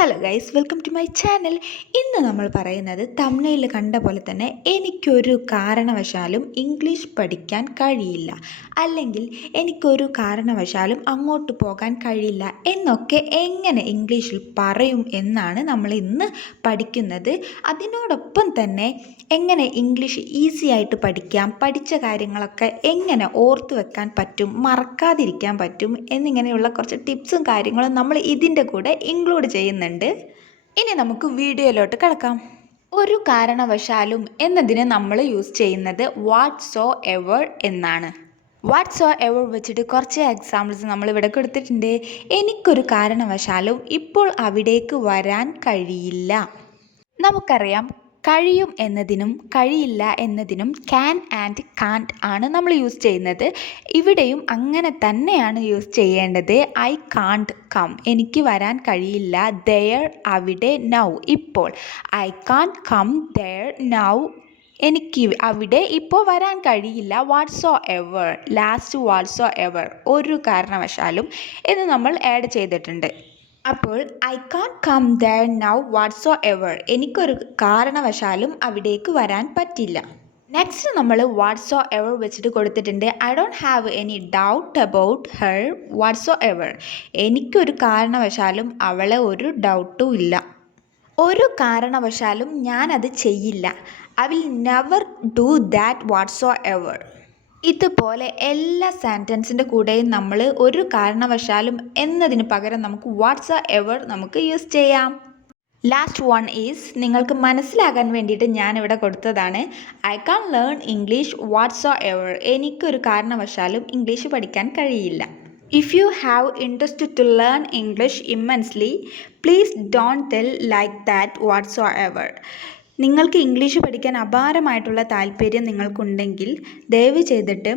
Hello guys, welcome to my channel. ഇന്ന് നമ്മൾ പറയുന്നത് തമിഴിൽ കണ്ട പോലെ തന്നെ എനിക്കൊരു കാരണവശാലും ഇംഗ്ലീഷ് പഠിക്കാൻ കഴിയില്ല, അല്ലെങ്കിൽ എനിക്കൊരു കാരണവശാലും അങ്ങോട്ട് പോകാൻ കഴിയില്ല എന്നൊക്കെ എങ്ങനെ ഇംഗ്ലീഷിൽ പറയും എന്നാണ് നമ്മൾ ഇന്ന് പഠിക്കുന്നത്. അതിനോടൊപ്പം തന്നെ എങ്ങനെ ഇംഗ്ലീഷ് ഈസി ആയിട്ട് പഠിക്കാം, പഠിച്ച കാര്യങ്ങളൊക്കെ എങ്ങനെ ഓർത്തു വെക്കാൻ പറ്റും, മറക്കാതിരിക്കാൻ പറ്റും എന്നിങ്ങനെയുള്ള കുറച്ച് ടിപ്സും കാര്യങ്ങളും നമ്മൾ ഇതിൻ്റെ കൂടെ ഇൻക്ലൂഡ് ചെയ്യുന്നുണ്ട്. ഇനി നമുക്ക് വീഡിയോയിലോട്ട് കിടക്കാം. ഒരു കാരണവശാലും എന്നതിന് നമ്മൾ യൂസ് ചെയ്യുന്നത് വാട്ട്സോ എവർ എന്നാണ്. വാട്ട്സോ എവർ വെച്ചിട്ട് കുറച്ച് എക്സാമ്പിൾസ് നമ്മൾ ഇവിടെ കൊടുത്തിട്ടുണ്ട്. എനിക്കൊരു കാരണവശാലും ഇപ്പോൾ അവിടേക്ക് വരാൻ കഴിയില്ല. നമുക്കറിയാം, കഴിയും എന്നതിനും കഴിയില്ല എന്നതിനും ക്യാൻ ആൻഡ് കാൻറ്റ് ആണ് നമ്മൾ യൂസ് ചെയ്യുന്നത്. ഇവിടെയും അങ്ങനെ തന്നെയാണ് യൂസ് ചെയ്യേണ്ടത്. ഐ കാൺട്ട് കം, എനിക്ക് വരാൻ കഴിയില്ല. ദെയർ, അവിടെ. നൗ, ഇപ്പോൾ. I can't come there now, എനിക്ക് അവിടെ ഇപ്പോൾ വരാൻ കഴിയില്ല. Whatsoever, last whatsoever, ഒരു കാരണവശാലും എന്ന് നമ്മൾ ആഡ് ചെയ്തിട്ടുണ്ട്. അപ്പോൾ I can come there now whatsoever, എനിക്കൊരു കാരണവശാലും അവിടേക്ക് വരാൻ പറ്റില്ല. നെക്സ്റ്റ് നമ്മൾ വാട്ട്സോ എവർ വെച്ചിട്ട് കൊടുത്തിട്ടുണ്ട്. I don't have any doubt about her whatsoever, എനിക്കൊരു കാരണവശാലും അവളെ ഒരു ഡൗട്ടും ഇല്ല. ഒരു കാരണവശാലും ഞാനത് ചെയ്യില്ല. I will never do that whatsoever. ഇതുപോലെ എല്ലാ സെൻറ്റൻസിൻ്റെ കൂടെയും നമ്മൾ ഒരു കാരണവശാലും എന്നതിന് പകരം നമുക്ക് വാട്ട്സോ എവർ നമുക്ക് യൂസ് ചെയ്യാം. ലാസ്റ്റ് വൺ ഈസ്, നിങ്ങൾക്ക് മനസ്സിലാകാൻ വേണ്ടിയിട്ട് ഞാനിവിടെ കൊടുത്തതാണ്. I can learn English whatsoever, എനിക്കൊരു കാരണവശാലും ഇംഗ്ലീഷ് പഠിക്കാൻ കഴിയില്ല. If you have interest to learn English immensely, please don't tell like that whatsoever. നിങ്ങൾക്ക് ഇംഗ്ലീഷ് പഠിക്കാൻ അപാരമായിട്ടുള്ള താല്പര്യം നിങ്ങൾക്കുണ്ടെങ്കിൽ ദയവ് ചെയ്തിട്ട്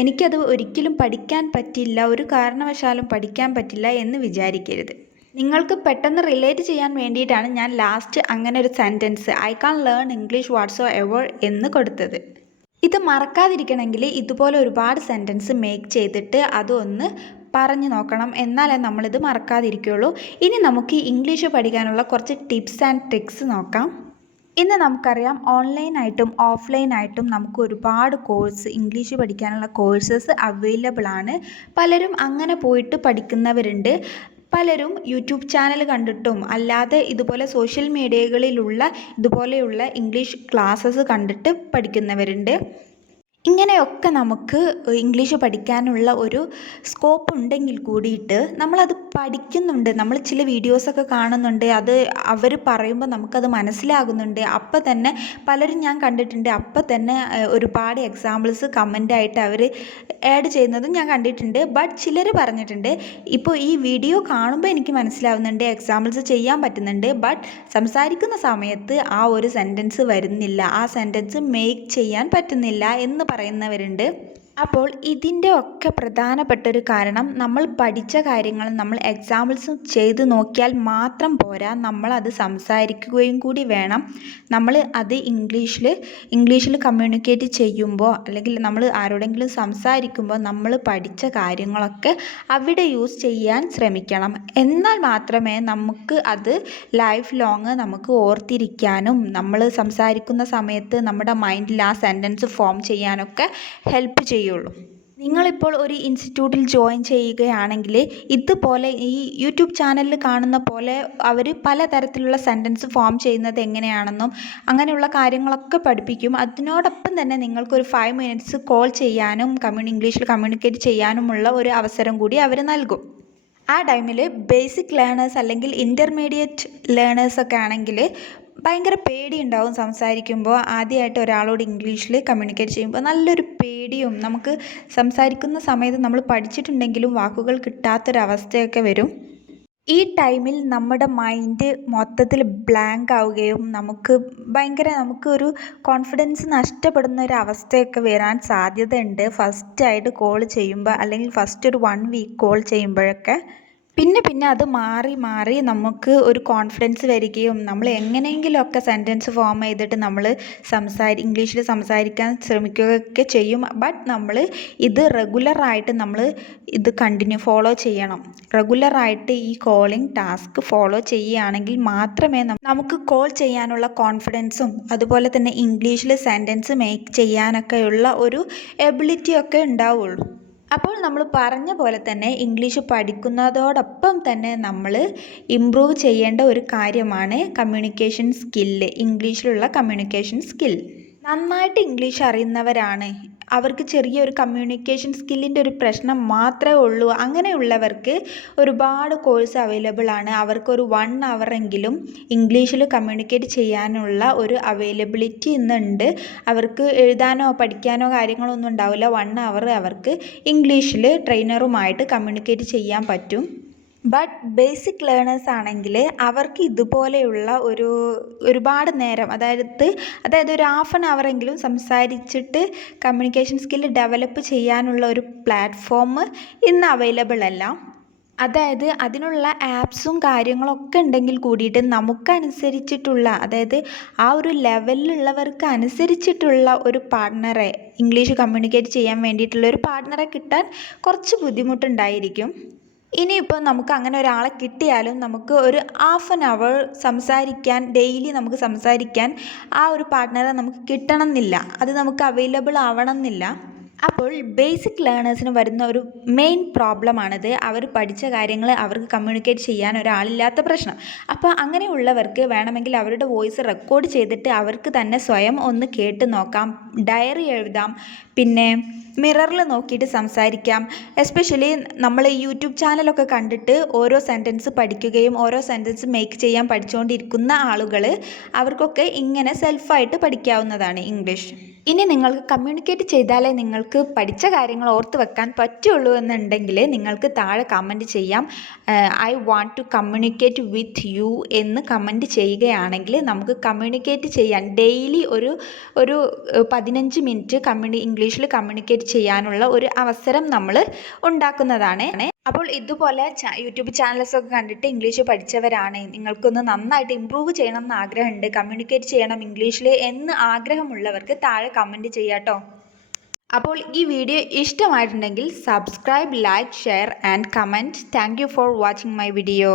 എനിക്കത് ഒരിക്കലും പഠിക്കാൻ പറ്റില്ല, ഒരു കാരണവശാലും പഠിക്കാൻ പറ്റില്ല എന്ന് വിചാരിക്കരുത്. നിങ്ങൾക്ക് പെട്ടെന്ന് റിലേറ്റ് ചെയ്യാൻ വേണ്ടിയിട്ടാണ് ഞാൻ ലാസ്റ്റ് അങ്ങനെ ഒരു sentence I can learn English whatsoever എന്ന് കൊടുത്തത്. ഇത് മറക്കാതിരിക്കണമെങ്കിൽ ഇതുപോലെ ഒരുപാട് സെൻറ്റൻസ് മേക്ക് ചെയ്തിട്ട് അതൊന്ന് പറഞ്ഞു നോക്കണം, എന്നാലേ നമ്മളിത് മറക്കാതിരിക്കുകയുള്ളൂ. ഇനി നമുക്ക് ഇംഗ്ലീഷ് പഠിക്കാനുള്ള കുറച്ച് ടിപ്സ് ആൻഡ് ട്രിക്സ് നോക്കാം. ഇന്ന് നമുക്കറിയാം, ഓൺലൈനായിട്ടും ഓഫ്ലൈനായിട്ടും നമുക്ക് ഒരുപാട് ഇംഗ്ലീഷ് പഠിക്കാനുള്ള കോഴ്സസ് അവൈലബിൾ ആണ്. പലരും അങ്ങനെ പോയിട്ട് പഠിക്കുന്നവരുണ്ട്. പലരും യൂട്യൂബ് ചാനൽ കണ്ടിട്ടും അല്ലാതെ ഇതുപോലെ സോഷ്യൽ മീഡിയകളിലുള്ള ഇതുപോലെയുള്ള ഇംഗ്ലീഷ് ക്ലാസ്സസ് കണ്ടിട്ട് പഠിക്കുന്നവരുണ്ട്. ഇങ്ങനെയൊക്കെ നമുക്ക് ഇംഗ്ലീഷ് പഠിക്കാനുള്ള ഒരു സ്കോപ്പ് ഉണ്ടെങ്കിൽ കൂടിയിട്ട് നമ്മളത് പഠിക്കുന്നുണ്ട്. നമ്മൾ ചില വീഡിയോസൊക്കെ കാണുന്നുണ്ട്, അത് അവർ പറയുമ്പോൾ നമുക്കത് മനസ്സിലാകുന്നുണ്ട്. അപ്പം തന്നെ പലരും ഞാൻ കണ്ടിട്ടുണ്ട്, അപ്പം തന്നെ ഒരുപാട് എക്സാമ്പിൾസ് കമൻ്റായിട്ട് അവർ ആഡ് ചെയ്യുന്നതും ഞാൻ കണ്ടിട്ടുണ്ട്. ബട്ട് ചിലർ പറഞ്ഞിട്ടുണ്ട്, ഇപ്പോൾ ഈ വീഡിയോ കാണുമ്പോൾ എനിക്ക് മനസ്സിലാവുന്നുണ്ട്, എക്സാമ്പിൾസ് ചെയ്യാൻ പറ്റുന്നുണ്ട്, ബട്ട് സംസാരിക്കുന്ന സമയത്ത് ആ ഒരു സെൻറ്റൻസ് വരുന്നില്ല, ആ സെൻറ്റൻസ് മേക്ക് ചെയ്യാൻ പറ്റുന്നില്ല എന്ന് പറയുന്നവരുണ്ട്. അപ്പോൾ ഇതിൻ്റെ ഒക്കെ പ്രധാനപ്പെട്ടൊരു കാരണം, നമ്മൾ പഠിച്ച കാര്യങ്ങൾ നമ്മൾ എക്സാമ്പിൾസ് ചെയ്ത് നോക്കിയാൽ മാത്രം പോരാ, നമ്മളത് സംസാരിക്കുകയും കൂടി വേണം. നമ്മൾ അത് ഇംഗ്ലീഷിൽ കമ്മ്യൂണിക്കേറ്റ് ചെയ്യുമ്പോൾ അല്ലെങ്കിൽ നമ്മൾ ആരോടെങ്കിലും സംസാരിക്കുമ്പോൾ നമ്മൾ പഠിച്ച കാര്യങ്ങളൊക്കെ അവിടെ യൂസ് ചെയ്യാൻ ശ്രമിക്കണം. എന്നാൽ മാത്രമേ നമുക്ക് അത് ലൈഫ് ലോങ് നമുക്ക് ഓർത്തിരിക്കാനും നമ്മൾ സംസാരിക്കുന്ന സമയത്ത് നമ്മുടെ മൈൻഡിൽ ആ സെൻറ്റൻസ് ഫോം ചെയ്യാനൊക്കെ ഹെൽപ്പ് ചെയ്യുള്ളൂ. നിങ്ങളിപ്പോൾ ഒരു ഇൻസ്റ്റിറ്റ്യൂട്ടിൽ ജോയിൻ ചെയ്യുകയാണെങ്കിൽ ഇതുപോലെ ഈ യൂട്യൂബ് ചാനലിൽ കാണുന്ന പോലെ അവർ പലതരത്തിലുള്ള സെൻറ്റൻസ് ഫോം ചെയ്യുന്നത് എങ്ങനെയാണെന്നും അങ്ങനെയുള്ള കാര്യങ്ങളൊക്കെ പഠിപ്പിക്കും. അതിനോടൊപ്പം തന്നെ നിങ്ങൾക്കൊരു 5 മിനിറ്റ്സ് കോൾ ചെയ്യാനും ഇംഗ്ലീഷിൽ കമ്മ്യൂണിക്കേറ്റ് ചെയ്യാനുമുള്ള ഒരു അവസരം കൂടി അവർ നൽകും. ആ ടൈമിൽ ബേസിക് ലേണേഴ്സ് അല്ലെങ്കിൽ ഇൻ്റർമീഡിയറ്റ് ലേണേഴ്സൊക്കെ ആണെങ്കിൽ ഭയങ്കര പേടിയുണ്ടാവും സംസാരിക്കുമ്പോൾ. ആദ്യമായിട്ട് ഒരാളോട് ഇംഗ്ലീഷിൽ കമ്മ്യൂണിക്കേറ്റ് ചെയ്യുമ്പോൾ നല്ലൊരു പേടിയും, നമുക്ക് സംസാരിക്കുന്ന സമയത്ത് നമ്മൾ പഠിച്ചിട്ടുണ്ടെങ്കിലും വാക്കുകൾ കിട്ടാത്തൊരവസ്ഥയൊക്കെ വരും. ഈ ടൈമിൽ നമ്മുടെ മൈൻഡ് മൊത്തത്തിൽ ബ്ലാങ്ക് ആവുകയും നമുക്കൊരു കോൺഫിഡൻസ് നഷ്ടപ്പെടുന്ന ഒരു അവസ്ഥയൊക്കെ വരാൻ സാധ്യതയുണ്ട് ഫസ്റ്റായിട്ട് കോൾ ചെയ്യുമ്പോൾ, അല്ലെങ്കിൽ ഫസ്റ്റ് ഒരു 1 വീക്ക് കോൾ ചെയ്യുമ്പോഴൊക്കെ. പിന്നെ അത് മാറി മാറി നമുക്ക് ഒരു കോൺഫിഡൻസ് വരികയും നമ്മൾ എങ്ങനെയെങ്കിലുമൊക്കെ സെൻറ്റൻസ് ഫോം ചെയ്തിട്ട് നമ്മൾ ഇംഗ്ലീഷിൽ സംസാരിക്കാൻ ശ്രമിക്കുകയൊക്കെ ചെയ്യും. ബട്ട് നമ്മൾ ഇത് റെഗുലറായിട്ട് നമ്മൾ ഇത് ഫോളോ ചെയ്യണം. റെഗുലറായിട്ട് ഈ കോളിംഗ് ടാസ്ക് ഫോളോ ചെയ്യുകയാണെങ്കിൽ മാത്രമേ നമുക്ക് കോൾ ചെയ്യാനുള്ള കോൺഫിഡൻസും അതുപോലെ തന്നെ ഇംഗ്ലീഷിൽ സെൻറ്റൻസ് മേക്ക് ചെയ്യാനൊക്കെയുള്ള ഒരു എബിലിറ്റിയൊക്കെ ഉണ്ടാവുള്ളൂ. അപ്പോൾ നമ്മൾ പറഞ്ഞ പോലെ തന്നെ ഇംഗ്ലീഷ് പഠിക്കുന്നതോടൊപ്പം തന്നെ നമ്മൾ ഇംപ്രൂവ് ചെയ്യേണ്ട ഒരു കാര്യമാണ് കമ്മ്യൂണിക്കേഷൻ സ്കില്ല്. ഇംഗ്ലീഷിലുള്ള കമ്മ്യൂണിക്കേഷൻ സ്കിൽ നന്നായിട്ട് ഇംഗ്ലീഷ് അറിയുന്നവരാണ്, അവർക്ക് ചെറിയൊരു കമ്മ്യൂണിക്കേഷൻ സ്കില്ലിൻ്റെ ഒരു പ്രശ്നം മാത്രമേ ഉള്ളൂ. അങ്ങനെയുള്ളവർക്ക് ഒരുപാട് കോഴ്സ് അവൈലബിൾ ആണ്. അവർക്കൊരു 1 അവറെങ്കിലും ഇംഗ്ലീഷിൽ കമ്മ്യൂണിക്കേറ്റ് ചെയ്യാനുള്ള ഒരു അവൈലബിലിറ്റി ഇന്നുണ്ട്. അവർക്ക് എഴുതാനോ പഠിക്കാനോ കാര്യങ്ങളൊന്നും ഉണ്ടാവില്ല. 1 അവർ അവർക്ക് ഇംഗ്ലീഷിൽ ട്രെയിനറുമായിട്ട് കമ്മ്യൂണിക്കേറ്റ് ചെയ്യാൻ പറ്റും. ബട്ട് ബേസിക് ലേണേഴ്സ് ആണെങ്കിൽ അവർക്ക് ഇതുപോലെയുള്ള ഒരുപാട് നേരം, അതായത് ഒരു 1/2 അവറെങ്കിലും സംസാരിച്ചിട്ട് കമ്മ്യൂണിക്കേഷൻ സ്കില്ല് ഡെവലപ്പ് ചെയ്യാനുള്ള ഒരു പ്ലാറ്റ്ഫോം ഇന്ന് അവൈലബിൾ അല്ല. അതായത് അതിനുള്ള ആപ്സും കാര്യങ്ങളൊക്കെ ഉണ്ടെങ്കിൽ കൂടിയിട്ട് നമുക്കനുസരിച്ചിട്ടുള്ള, അതായത് ആ ഒരു ലെവലിലുള്ളവർക്ക് അനുസരിച്ചിട്ടുള്ള ഒരു പാർട്ട്ണറെ, ഇംഗ്ലീഷ് കമ്മ്യൂണിക്കേറ്റ് ചെയ്യാൻ വേണ്ടിയിട്ടുള്ള ഒരു പാർട്ട്ണറെ കിട്ടാൻ കുറച്ച് ബുദ്ധിമുട്ടുണ്ടായിരിക്കും. ഇനിയിപ്പോൾ നമുക്ക് അങ്ങനെ ഒരാളെ കിട്ടിയാലും നമുക്ക് ഒരു 1/2 അവർ ഡെയിലി നമുക്ക് സംസാരിക്കാൻ ആ ഒരു പാർട്ട്ണറെ നമുക്ക് കിട്ടണം എന്നില്ല, അത് നമുക്ക് അവൈലബിൾ ആവണം എന്നില്ല. അപ്പോൾ ബേസിക് ലേണേഴ്സിന് വരുന്ന ഒരു മെയിൻ പ്രോബ്ലമാണിത്. അവർ പഠിച്ച കാര്യങ്ങൾ അവർക്ക് കമ്മ്യൂണിക്കേറ്റ് ചെയ്യാൻ ഒരാളില്ലാത്ത പ്രശ്നം. അപ്പോൾ അങ്ങനെയുള്ളവർക്ക് വേണമെങ്കിൽ അവരുടെ വോയിസ് റെക്കോർഡ് ചെയ്തിട്ട് അവർക്ക് തന്നെ സ്വയം ഒന്ന് കേട്ട് നോക്കാം, ഡയറി എഴുതാം, പിന്നെ മിററിൽ നോക്കിയിട്ട് സംസാരിക്കാം. എസ്പെഷ്യലി നമ്മൾ യൂട്യൂബ് ചാനലൊക്കെ കണ്ടിട്ട് ഓരോ സെൻറ്റൻസ് പഠിക്കുകയും ഓരോ സെൻറ്റൻസ് മേക്ക് ചെയ്യാൻ പഠിച്ചുകൊണ്ടിരിക്കുന്ന ആളുകൾ, അവർക്കൊക്കെ ഇങ്ങനെ സെൽഫായിട്ട് പഠിക്കാവുന്നതാണ് ഇംഗ്ലീഷ്. ഇനി നിങ്ങൾക്ക് കമ്മ്യൂണിക്കേറ്റ് ചെയ്താലേ നിങ്ങൾക്ക് പഠിച്ച കാര്യങ്ങൾ ഓർത്ത് വെക്കാൻ പറ്റുള്ളൂ എന്നുണ്ടെങ്കിൽ നിങ്ങൾക്ക് താഴെ കമൻറ്റ് ചെയ്യാം. I want to communicate with you എന്ന് കമൻറ്റ് ചെയ്യുകയാണെങ്കിൽ നമുക്ക് കമ്മ്യൂണിക്കേറ്റ് ചെയ്യാൻ ഡെയിലി ഒരു 15 മിനിറ്റ് ഇംഗ്ലീഷിൽ കമ്മ്യൂണിക്കേറ്റ് ചെയ്യാനുള്ള ഒരു അവസരം നമ്മൾ ഉണ്ടാക്കുന്നതാണ്. അപ്പോൾ ഇതുപോലെ യൂട്യൂബ് ചാനൽസൊക്കെ കണ്ടിട്ട് ഇംഗ്ലീഷ് പഠിച്ചവരാണ്, നിങ്ങൾക്കൊന്ന് നന്നായിട്ട് ഇമ്പ്രൂവ് ചെയ്യണം എന്ന് ആഗ്രഹമുണ്ട്, കമ്മ്യൂണിക്കേറ്റ് ചെയ്യണം ഇംഗ്ലീഷിൽ എന്ന് ആഗ്രഹമുള്ളവർക്ക് താഴെ കമൻറ്റ് ചെയ്യാം കേട്ടോ. അപ്പോൾ ഈ വീഡിയോ ഇഷ്ടമായിട്ടുണ്ടെങ്കിൽ subscribe, like, share and comment. Thank you for watching my video.